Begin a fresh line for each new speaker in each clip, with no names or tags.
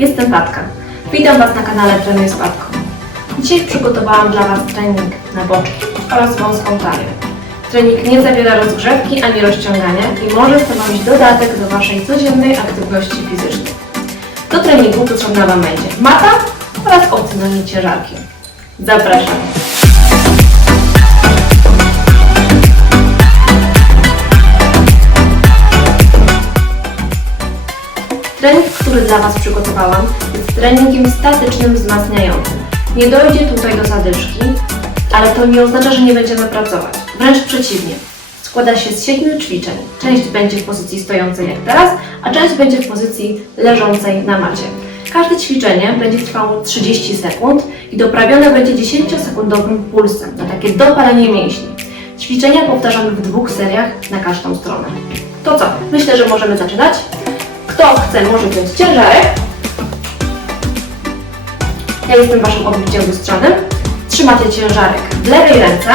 jestem Patka. Witam Was na kanale Trenuj z Patką. Dzisiaj przygotowałam dla Was trening na boczki oraz wąską talię. Trening nie zawiera rozgrzewki ani rozciągania i może stanowić dodatek do Waszej codziennej aktywności fizycznej. Do treningu potrzebna Wam będzie mata oraz opcjonalnie ciężarki. Zapraszam! Trening, który dla Was przygotowałam, jest treningiem statycznym wzmacniającym. Nie dojdzie tutaj do zadyszki, ale to nie oznacza, że nie będziemy pracować. Wręcz przeciwnie. Składa się z siedmiu ćwiczeń. Część będzie w pozycji stojącej jak teraz, a część będzie w pozycji leżącej na macie. Każde ćwiczenie będzie trwało 30 sekund i doprawione będzie 10-sekundowym pulsem na takie dopalenie mięśni. Ćwiczenia powtarzamy w dwóch seriach na każdą stronę. To co? Myślę, że możemy zaczynać. Kto chce, może wziąć ciężarek. Ja jestem Waszym odbiciem lustrzanym. Trzymacie ciężarek w lewej ręce,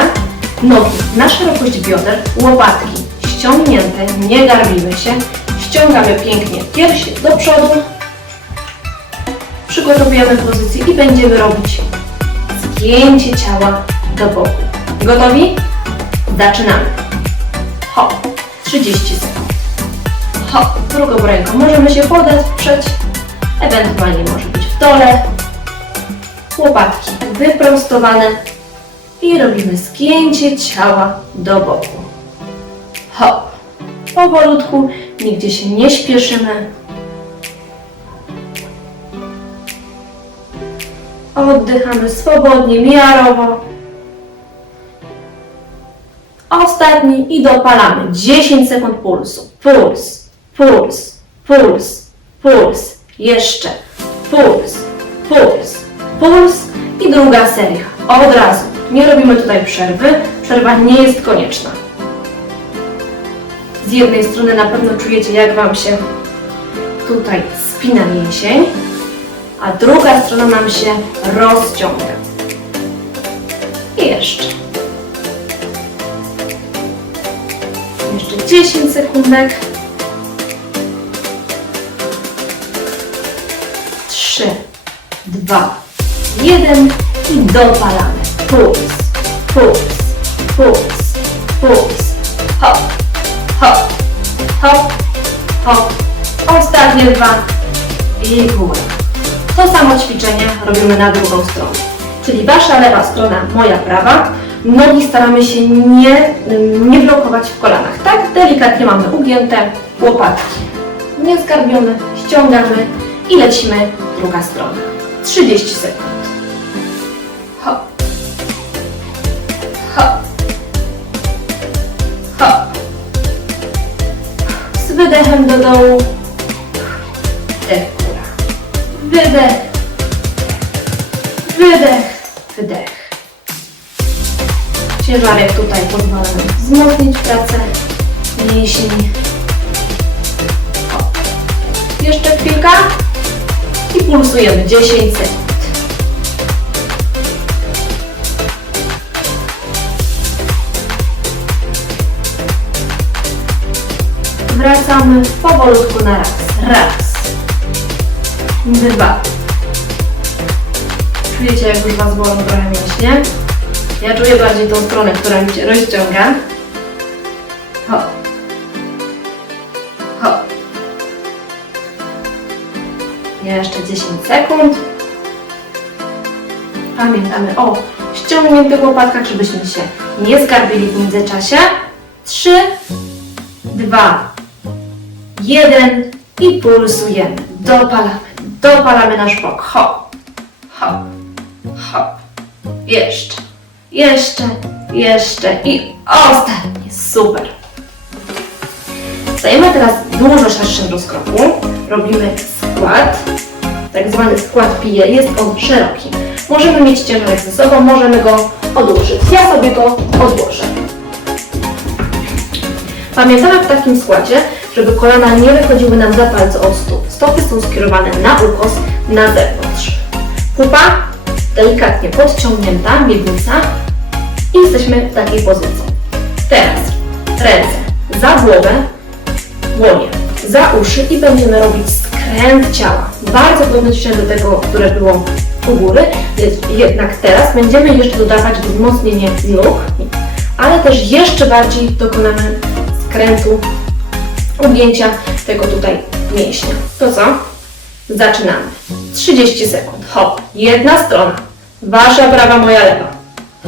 nogi na szerokość bioder, łopatki ściągnięte, nie garbimy się. Ściągamy pięknie piersi do przodu. Przygotowujemy pozycję i będziemy robić zgięcie ciała do boku. Gotowi? Zaczynamy. Hop, 30 sekund. Hop, drugą ręką możemy się podeprzeć, ewentualnie może być w dole. Łopatki wyprostowane i robimy zgięcie ciała do boku. Hop, powolutku, nigdzie się nie śpieszymy. Oddychamy swobodnie, miarowo. Ostatni i dopalamy. 10 sekund pulsu. Puls, puls, puls, puls. Jeszcze. Puls, puls, puls. I druga seria. Od razu. Nie robimy tutaj przerwy. Przerwa nie jest konieczna. Z jednej strony na pewno czujecie, jak Wam się tutaj spina mięsień, a druga strona nam się rozciąga. I jeszcze. Jeszcze 10 sekundek. 3, 2, 1 i dopalamy. Puls, puls, puls, puls. Hop, hop, hop, hop. Ostatnie dwa i góra. To samo ćwiczenie robimy na drugą stronę. Czyli Wasza lewa strona, moja prawa. Nogi staramy się nie, nie blokować w kolanach. Tak, delikatnie mamy ugięte łopatki. Nie zgarbione, ściągamy i lecimy druga strona. 30 sekund. Hop. Hop. Hop. Z wydechem do dołu. Wdech, góra. Wydech. Wydech. Wydech. Ciężarek tutaj pozwala wzmocnić pracę mięśni. Hop. Jeszcze chwilka i pulsujemy 10 sekund. Wracamy powolutku na raz. Raz. Dwa. Czujecie, jak już Was bolą trochę mięśnie? Ja czuję bardziej tą stronę, która mi się rozciąga. Jeszcze 10 sekund. Pamiętamy o ściągniętych łopatkach, żebyśmy się nie zgarbili w międzyczasie. 3, 2, 1 i pulsujemy. Dopalamy. Dopalamy nasz bok. Hop, hop, hop. Jeszcze, jeszcze, jeszcze i ostatni. Super. Stajemy teraz dużo szerszym rozkroku. Robimy skład. Tak zwany skład pije. Jest on szeroki. Możemy mieć ciężarek ze sobą, możemy go odłożyć. Ja sobie go odłożę. Pamiętamy w takim składzie, żeby kolana nie wychodziły nam za palce od stóp. Stopy są skierowane na ukos, na zewnątrz. Pupa delikatnie podciągnięta, miednica i jesteśmy w takiej pozycji. Teraz ręce za głowę, dłonie za uszy i będziemy robić skręt ciała. Bardzo podobne do tego, które było u góry. Jednak teraz będziemy jeszcze dodawać wzmocnienie nóg, ale też jeszcze bardziej dokonamy skrętu, ugięcia tego tutaj mięśnia. To co? Zaczynamy. 30 sekund. Hop. Jedna strona. Wasza prawa, moja lewa.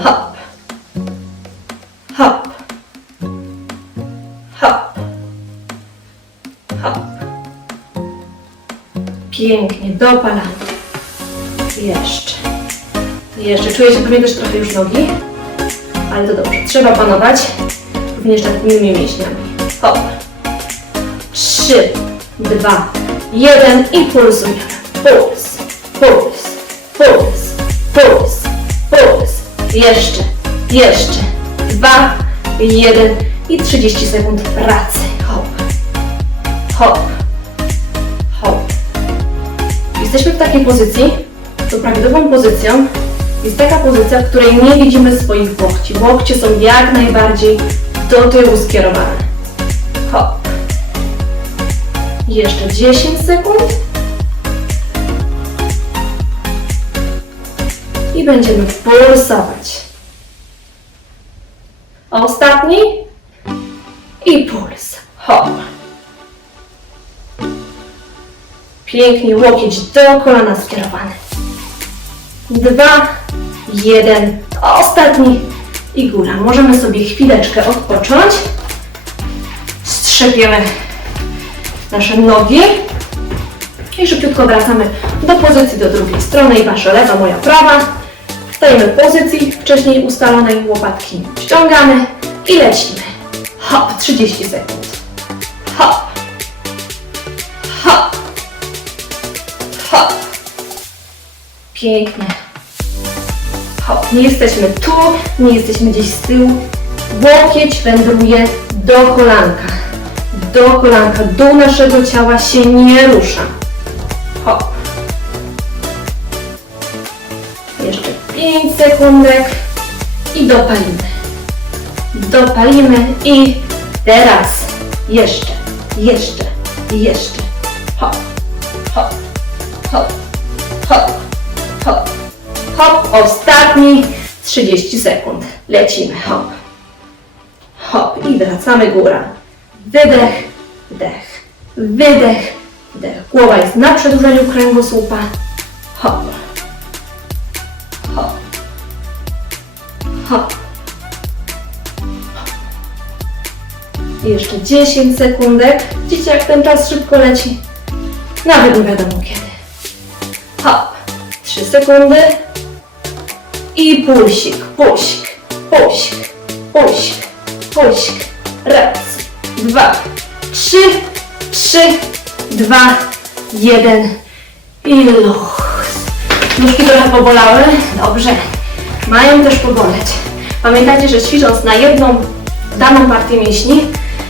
Hop. Pięknie, dopalamy. Jeszcze. Jeszcze. Czuję się pewnie też trochę już nogi, ale to dobrze. Trzeba panować również nad innymi mięśniami. Hop. Trzy, dwa, jeden i pulsujemy. Puls, puls, puls, puls, puls. Jeszcze, jeszcze. Dwa, jeden i 30 sekund pracy. Hop, hop. Jesteśmy w takiej pozycji, to prawidłową pozycją jest taka pozycja, w której nie widzimy swoich łokci. Łokcie są jak najbardziej do tyłu skierowane. Hop. Jeszcze 10 sekund. I będziemy pulsować. Ostatni. I puls. Hop. Pięknie łokieć do kolana skierowany. Dwa, jeden, ostatni i góra. Możemy sobie chwileczkę odpocząć. Strzepiemy nasze nogi i szybciutko wracamy do pozycji do drugiej strony i Wasza lewa, moja prawa. Stajemy w pozycji wcześniej ustalonej, łopatki ściągamy i lecimy. Hop, 30 sekund. Pięknie. Hop, nie jesteśmy tu, nie jesteśmy gdzieś z tyłu. Łokieć wędruje do kolanka. Do kolanka, dół naszego ciała się nie rusza. Hop. Jeszcze 5 sekundek i dopalimy. Dopalimy i teraz jeszcze, jeszcze, jeszcze. 30 sekund. Lecimy, hop. Hop i wracamy góra. Wydech, wdech, wydech, wdech. Głowa jest na przedłużeniu kręgosłupa. Hop. Hop. Hop. I jeszcze 10 sekundek. Widzicie, jak ten czas szybko leci? Nawet nie wiadomo kiedy. Hop. 3 sekundy. I pulsik, pulsik, pulsik, pulsik, pulsik. Raz, dwa, trzy, trzy, dwa, jeden i luz. Nóżki trochę pobolały? Dobrze. Mają też poboleć. Pamiętajcie, że ćwicząc na jedną daną partię mięśni,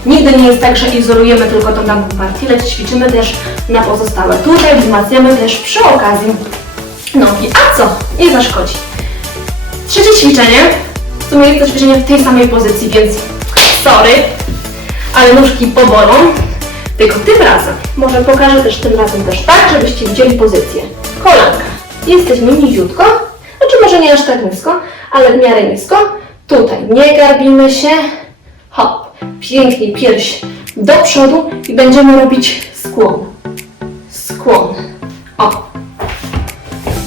nigdy nie jest tak, że izolujemy tylko tą daną partię, lecz ćwiczymy też na pozostałe. Tutaj wzmacniamy też przy okazji nogi. A co? Nie zaszkodzi. Trzecie ćwiczenie. W sumie jest to ćwiczenie w tej samej pozycji, więc sorry, ale nóżki pobolą. Tylko tym razem, może pokażę też tym razem też tak, żebyście widzieli pozycję. Kolanka. Jesteśmy niziutko, znaczy może nie aż tak nisko, ale w miarę nisko. Tutaj nie garbimy się. Hop. Pięknie pierś do przodu i będziemy robić skłon. Skłon. O.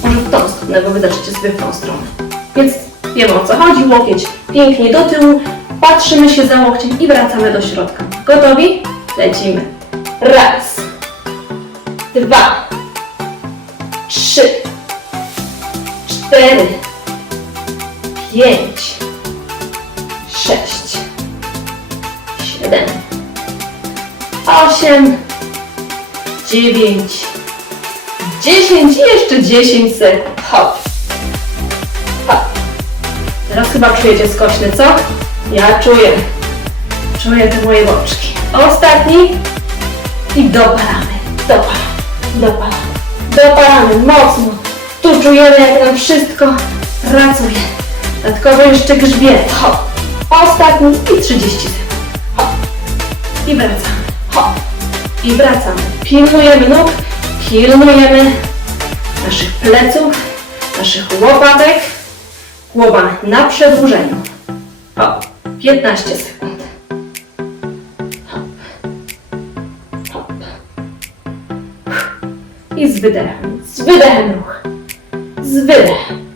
Może w tą stronę, bo wy sobie w tą stronę. Więc wiemy o co chodzi. Łokieć pięknie do tyłu. Patrzymy się za łokciem i wracamy do środka. Gotowi? Lecimy. Raz. Dwa. Trzy. Cztery. Pięć. Sześć. Siedem. Osiem. Dziewięć. Dziesięć. i Jeszcze dziesięć sekund. Hop. Chyba czujecie skośny, co? Ja czuję. Czuję te moje boczki. Ostatni. I dopalamy. Dopalamy. Dopalamy. Dopalamy mocno. Tu czujemy, jak nam wszystko pracuje. Dodatkowo jeszcze grzbiet. Hop. Ostatni i 30 sekund. Hop. I wracamy. Hop. I wracamy. Pilnujemy nóg. Pilnujemy naszych pleców, naszych łopatek. Głowa na przedłużeniu. Hop. 15 sekund. Hop. Hop. I z wydechem. Z wydechem ruch. Z wydechem.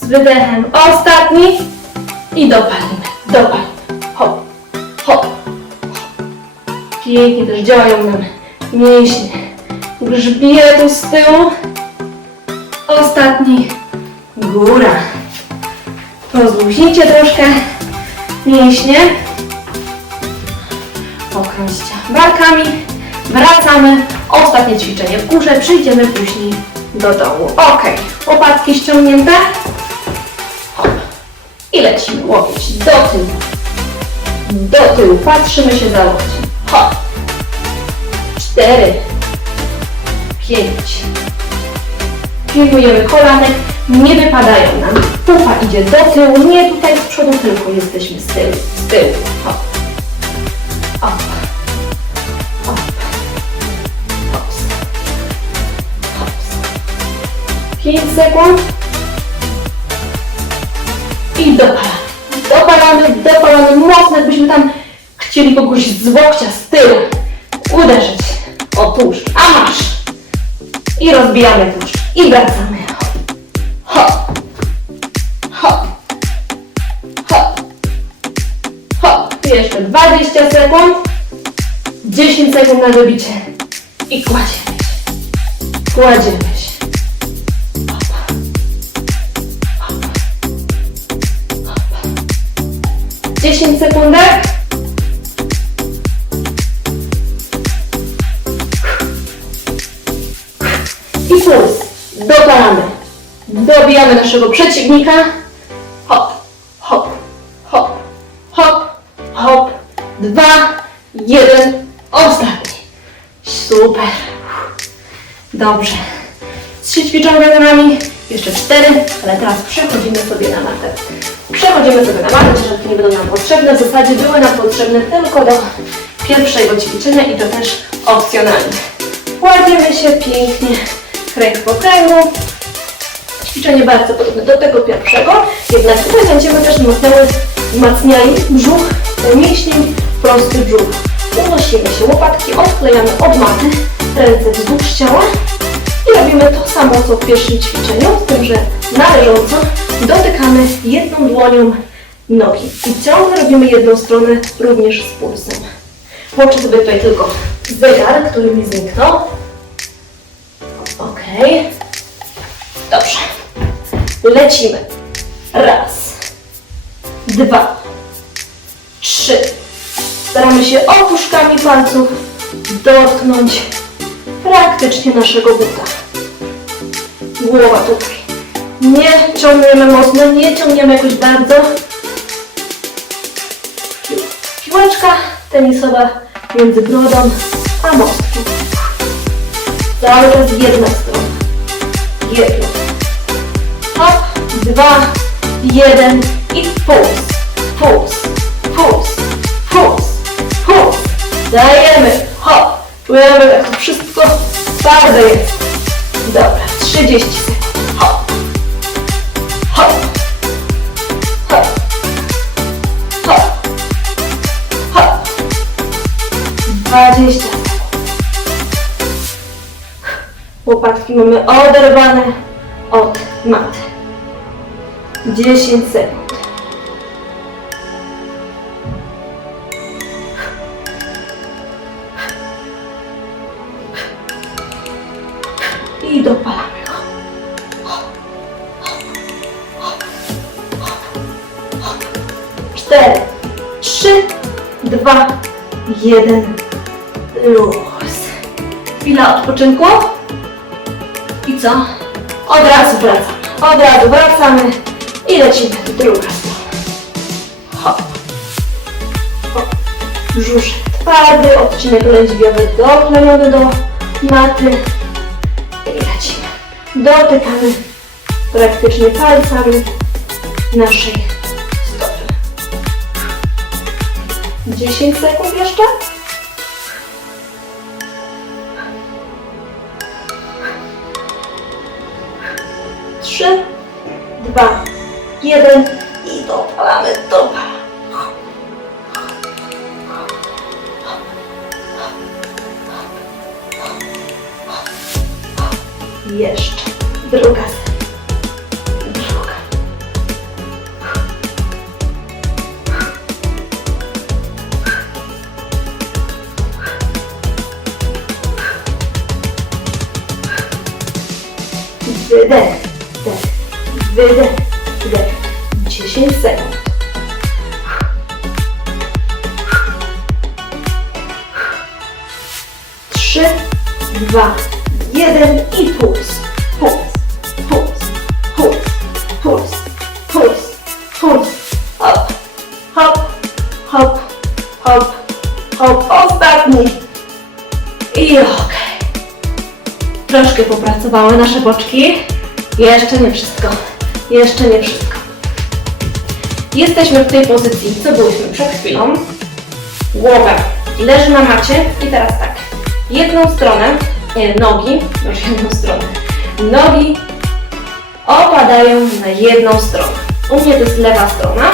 Z wydechem. Ostatni. I dopalimy. Dopalimy. Hop. Hop. Pięknie też działają nam mięśnie grzbietu z tyłu. Ostatni. Góra. Rozluźnijcie troszkę mięśnie. Pokręćcie barkami. Wracamy. Ostatnie ćwiczenie w górze. Przyjdziemy później do dołu. Ok. Łopatki ściągnięte. I lecimy. Łokieć do tyłu. Do tyłu. Patrzymy się za łokciem. Hop. Cztery. Pięć. Pilnujemy kolanek, nie wypadają nam. Pupa idzie do tyłu, nie tutaj z przodu, tylko jesteśmy z tyłu. Z tyłu. Hop. Hop. Hop. Hops. Hops. 5 sekund. I dopalamy. Dopalamy, dopalamy mocno, jakbyśmy tam chcieli kogoś z łokcia, z tyłu uderzyć. O tuż, a masz. I rozbijamy tuż. I wracamy. Hop. Hop. Hop. Hop. Jeszcze 20 sekund. 10 sekund na dobicie. I kładziemy się. Kładziemy się. Hop. Hop. Hop. 10 sekundek. I puls. Dopalamy. Dobijamy naszego przeciwnika. Hop, hop, hop, hop, hop. Dwa, jeden. Ostatni. Super. Dobrze. Trzy ćwiczonka za nami. Jeszcze cztery, ale teraz przechodzimy sobie na matę. Przechodzimy sobie na matę, ciężarki nie będą nam potrzebne. W zasadzie były nam potrzebne tylko do pierwszego ćwiczenia i to też opcjonalnie. Kładziemy się pięknie, kręg po kręgu. Ćwiczenie bardzo podobne do tego pierwszego, jednak tutaj będziemy też wzmacniały, wzmacniali brzuch, mięśnie, prosty brzuch. Unosimy się, łopatki odklejamy od maty, ręce wzdłuż ciała i robimy to samo co w pierwszym ćwiczeniu, z tym, że należąco dotykamy jedną dłonią nogi i ciągle robimy jedną stronę również z pulsem. Włączę sobie tutaj tylko zegar, który mi zniknął. Ok. Dobrze. Lecimy. Raz. Dwa. Trzy. Staramy się opuszkami palców dotknąć praktycznie naszego buta. Głowa tutaj. Nie ciągniemy mocno, nie ciągniemy jakoś bardzo. Pi- Piłeczka tenisowa między brodą a mostkiem. Cały czas jedna strona. Jedna. Dwa, jeden i puls, puls, puls, puls, puls. Dajemy, hop. Czujemy jak to wszystko twarde jest. Dobra, 30 sekund. Hop. Hop. Hop. Hop. Hop. 20 sekund. Łopatki mamy oderwane od maty. 10 sekund. I dopalamy go. Cztery, trzy, dwa, jeden. Luz. Chwila odpoczynku. I co? Od razu wracamy. Od razu wracamy i lecimy. Druga strona. Hop. Hop. Brzuszek twardy, odcinek lędźwiowy doklejony do maty. I lecimy. Dotykamy praktycznie palcami naszej stopy. 10 sekund jeszcze. Trzy, dwa, jeden i dopalamy, dopalamy. Jeszcze. Druga. Druga. Wydech, wydech, Trzy, dwa, jeden i puls. Puls, puls, puls, puls, puls, puls. Hop, hop, hop, hop, hop. Ostatni. I okej. Troszkę popracowały nasze boczki. Jeszcze nie wszystko. Jeszcze nie wszystko. Jesteśmy w tej pozycji, co byliśmy przed chwilą. Głowa leży na macie i teraz tak. Jedną stronę, nie, nogi, już jedną stronę. Nogi opadają na jedną stronę. U mnie to jest lewa strona.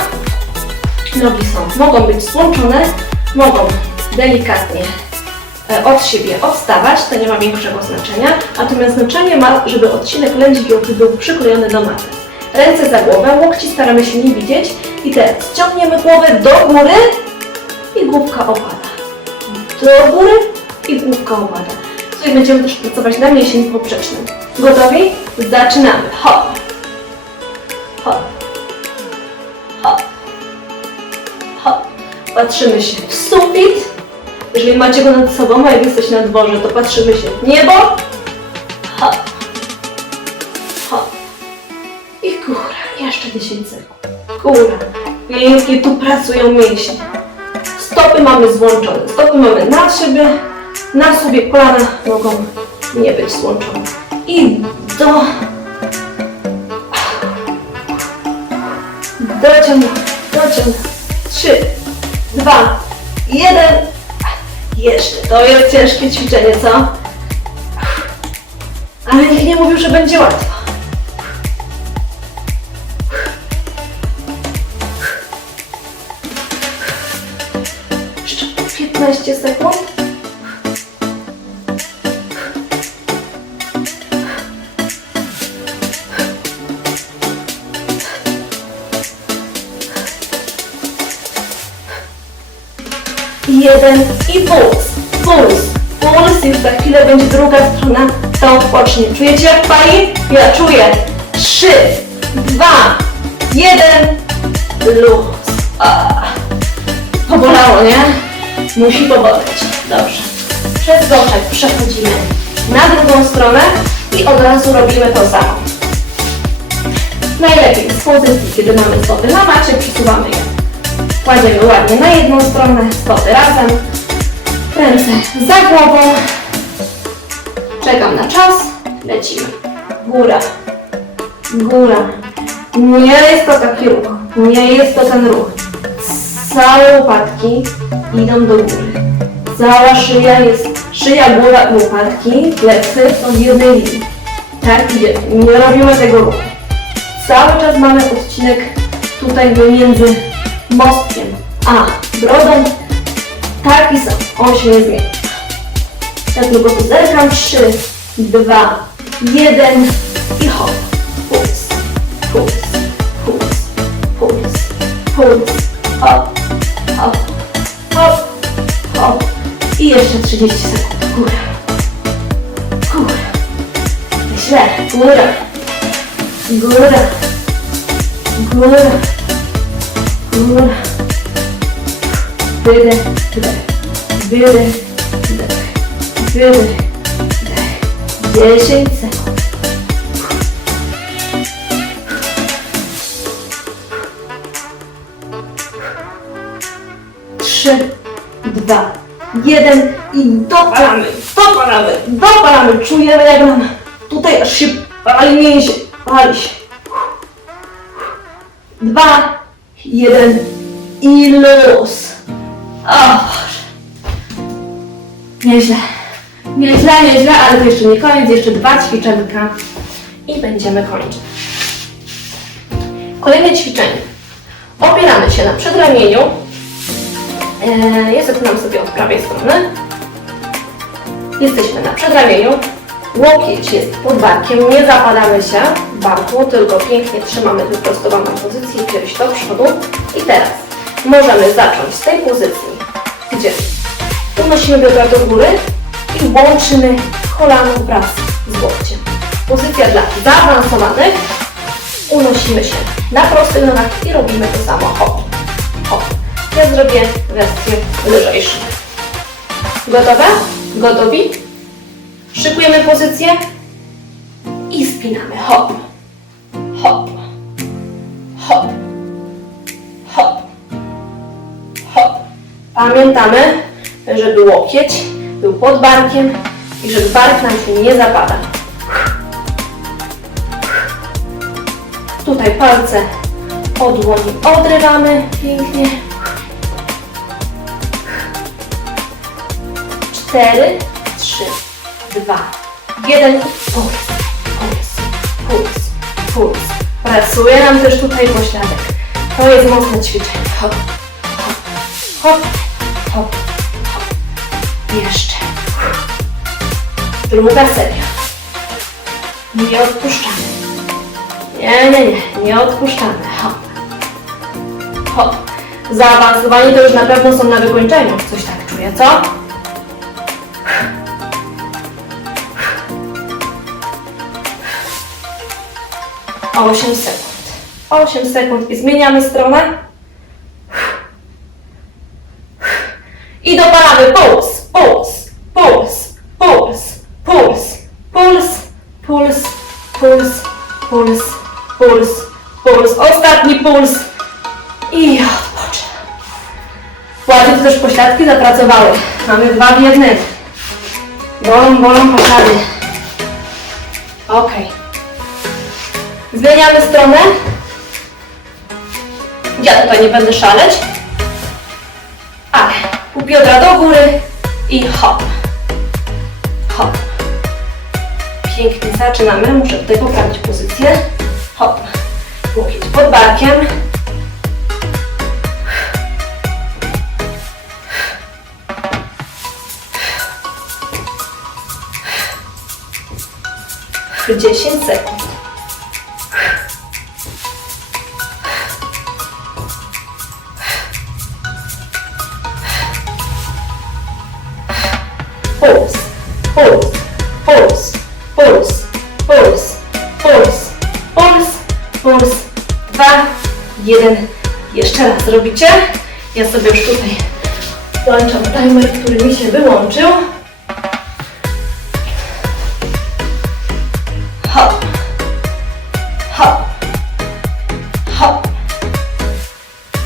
Nogi są, mogą być złączone, mogą delikatnie e, od siebie odstawać, to nie ma większego znaczenia, natomiast znaczenie ma, żeby odcinek lędźwiowy był przyklejony do maty. Ręce za głowę, łokci staramy się nie widzieć i teraz ściągniemy głowę do góry i główka opada. Do góry i główka opada. Tutaj będziemy też pracować na mięsień poprzeczny. Gotowi? Zaczynamy. Hop. Hop. Hop. Hop. Patrzymy się w sufit. Jeżeli macie go nad sobą, a jak jesteś na dworze, to patrzymy się w niebo. Hop. Hop. I góra. Jeszcze 10 sekund. Góra. Pięknie tu pracują mięśnie. Stopy mamy złączone. Stopy mamy na siebie. Na sobie kolana mogą nie być złączone. I do... Dociąg, dociąg. Trzy, dwa, jeden. Jeszcze. To jest ciężkie ćwiczenie, co? Ale nikt nie mówił, że będzie łatwo. Jeszcze 15 sekund. Jeden i puls. Puls. Puls. Już za chwilę będzie druga strona. To odpocznie. Czujecie jak pali? Ja czuję. Trzy, dwa, jeden. Luz. Pobolało, nie? Musi poboleć. Dobrze. Przez boczek przechodzimy na drugą stronę i od razu robimy to samo. Najlepiej z pozycji, kiedy mamy stopy na macie, przesuwamy je. Kładziemy ładnie na jedną stronę, stopy razem, ręce za głową. Czekam na czas, lecimy. Góra, góra. Nie jest to taki ruch, nie jest to ten ruch. Całe łopatki idą do góry. Cała szyja jest, szyja, i łopatki, plecy są w jednej linii. Tak idzie, nie robimy tego ruchu. Cały czas mamy odcinek tutaj pomiędzy mostkiem a brodą. Taki sam, on się nie zmienia. Ja tylko tu zerkam. 3, 2, 1 i hop. Puls, puls, puls, puls, puls. Hop, hop, hop, hop. I jeszcze 30 sekund. Góra. Góra. Źle. Góra. Góra. Góra. Wydech, wdech. Wydech, wdech. Wydech, wdech. 10 sekund. Trzy, dwa, jeden i dopalamy, dopalamy, dopalamy. Czujemy jak nam tutaj aż się pali mięsień, pali się. Dwa, jeden i luz. O Boże. Nieźle. Nieźle, nieźle, ale to jeszcze nie koniec, jeszcze dwa ćwiczenka i będziemy kończyć. Kolejne ćwiczenie. Opieramy się na przedramieniu. Eee, ja zaczynam sobie od prawej strony. Jesteśmy na przedramieniu. Łokieć jest pod barkiem. Nie zapadamy się w barku, tylko pięknie trzymamy wyprostowaną pozycję, pierś do przodu. I teraz możemy zacząć z tej pozycji, gdzie unosimy biodra do góry i łączymy kolano wraz z łokciem. Pozycja dla zaawansowanych. Unosimy się na prostych nogach i robimy to samo. Hop, hop. Ja zrobię wersję lżejszą. Gotowe? Gotowi? Szykujemy pozycję i spinamy. Hop, hop, hop, hop, hop. Pamiętamy, żeby łokieć był pod barkiem i żeby bark nam się nie zapadał. Tutaj palce od dłoni odrywamy pięknie. Cztery, trzy, dwa, jeden. Puls, puls, puls, puls. Pracuje nam też tutaj pośladek. To jest mocne ćwiczenie. Hop, hop, hop, hop, hop. Jeszcze. Druga seria. Nie odpuszczamy. Nie, nie, nie, nie odpuszczamy. Hop. Hop. Zaawansowani to już na pewno są na wykończeniu. Coś tak czuję, co? Osiem sekund. 8 sekund i zmieniamy stronę. I dopalamy puls, puls, puls, puls, puls, puls, puls, puls, puls, puls, puls. Ostatni puls. I odpoczynam. Ładnie tu też pośladki zapracowały. Mamy dwa w jednym. Bolą, bolą poślady. Ok. Zmieniamy stronę. Ja tutaj nie będę szaleć. Ale pół biodra do góry i hop. Hop. Pięknie zaczynamy. Muszę tutaj poprawić pozycję. Hop. Łokieć pod barkiem. Dziesięć sekund. Ja sobie już tutaj włączam timer, który mi się wyłączył. Hop, hop, hop.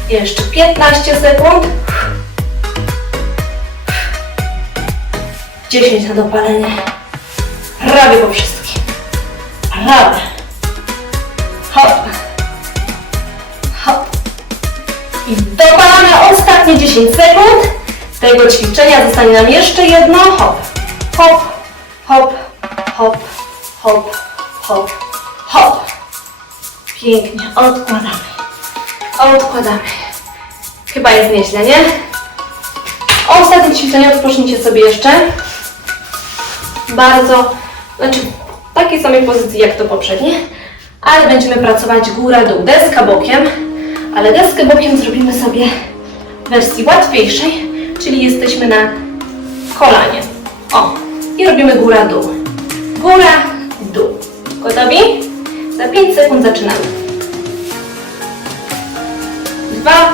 Jeszcze 15 sekund. 10 na dopalenie. Prawie po wszystkim. Dopalamy ostatnie 10 sekund. Tego ćwiczenia zostanie nam jeszcze jedno. Hop. Hop. Hop. Hop. Hop. Hop. Hop. Pięknie. Odkładamy. Odkładamy. Chyba jest nieźle, nie? Ostatnie ćwiczenie rozpocznijcie sobie jeszcze. Bardzo, znaczy w takiej samej pozycji jak to poprzednie, ale będziemy pracować góra-dół, deska bokiem, ale deskę bokiem zrobimy sobie w wersji łatwiejszej, czyli jesteśmy na kolanie. O, i robimy góra-dół. Góra-dół. Gotowi? Za 5 sekund zaczynamy. Dwa,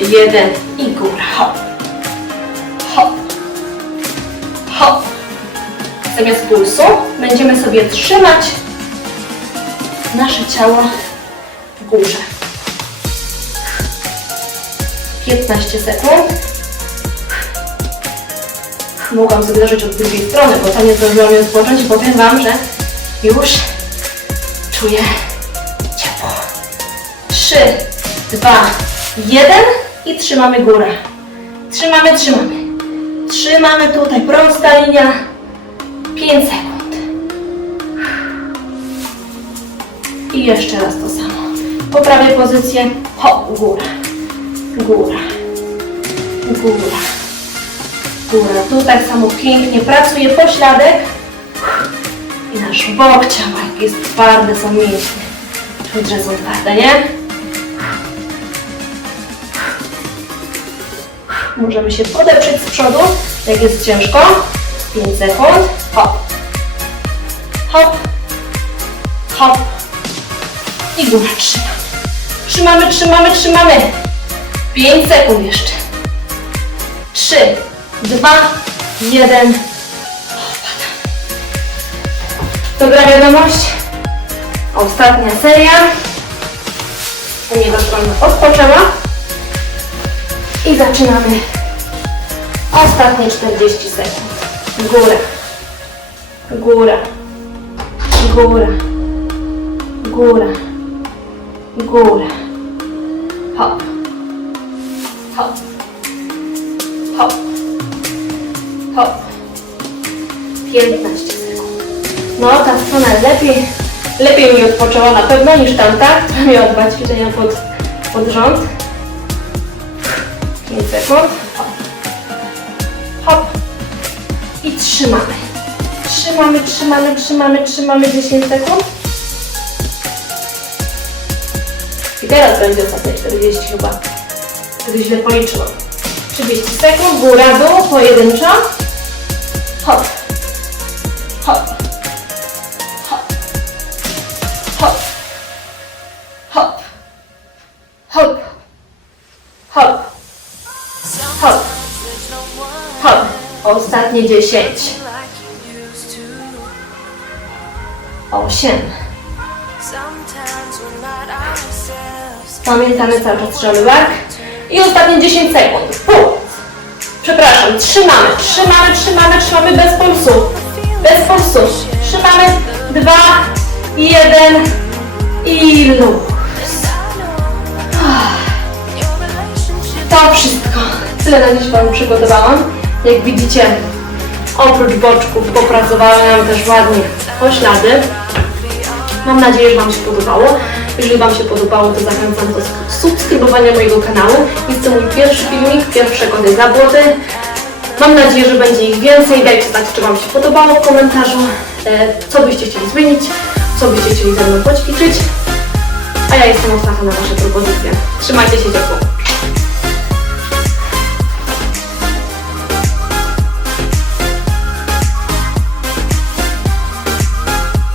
jeden i góra. Hop. Hop. Hop. Zamiast pulsu będziemy sobie trzymać nasze ciało w górze. 15 sekund. Mogłam sobie zacząć od drugiej strony, bo to nie zdążyłam rozpocząć i powiem Wam, że już czuję ciepło. 3, 2, 1 i trzymamy górę. Trzymamy, trzymamy. Trzymamy tutaj, prosta linia. 5 sekund. I jeszcze raz to samo. Poprawię pozycję. Hop, góra. Góra. Góra. Góra. Tu tak samo pięknie pracuje pośladek. I nasz bok ciała, jak jest twarde, są mięśnie. Czuć, że są twarde, nie? Możemy się podeprzeć z przodu, jak jest ciężko. 5 sekund. Hop. Hop. Hop. I góra trzymamy. Trzymamy, trzymamy, trzymamy. 5 sekund jeszcze. 3, 2, 1. Dobra wiadomość. Ostatnia seria. Ponieważ Wam odpoczęła. I zaczynamy ostatnie 40 sekund. Góra. Góra. Góra. Góra. Góra. Hop. 15 sekund. No, ta strona lepiej, lepiej mi odpoczęła na pewno niż tamta, która miała dwa ćwiczenia pod, pod rząd. 5 sekund. Hop. Hop. I trzymamy. Trzymamy, trzymamy, trzymamy, trzymamy 10 sekund. I teraz będzie ostatnie 40 chyba. Wtedy źle policzyłam. 30 sekund, góra, dół, pojedynczo. Hop. Hop. Hop. Hop. Hop. Hop. Hop. Hop. Hop. Ostatnie 10. 8. Pamiętamy cały czas bark. I ostatnie 10 sekund. Przepraszam, trzymamy, trzymamy, trzymamy, trzymamy bez pulsu. Bez pulsu. Trzymamy. Dwa, jeden i luz. To wszystko. Tyle na dziś Wam przygotowałam. Jak widzicie, oprócz boczków popracowałam też ładnie poślady. Mam nadzieję, że Wam się podobało. Jeżeli Wam się podobało, to zachęcam do sk- subskrybowania mojego kanału. Jest to mój pierwszy filmik, pierwsze kody zabłoty. Mam nadzieję, że będzie ich więcej. Dajcie znać, czy Wam się podobało w komentarzu, e, co byście chcieli zmienić, co byście chcieli ze mną poćwiczyć. A ja jestem otwarta na Wasze propozycje. Trzymajcie się ciepło.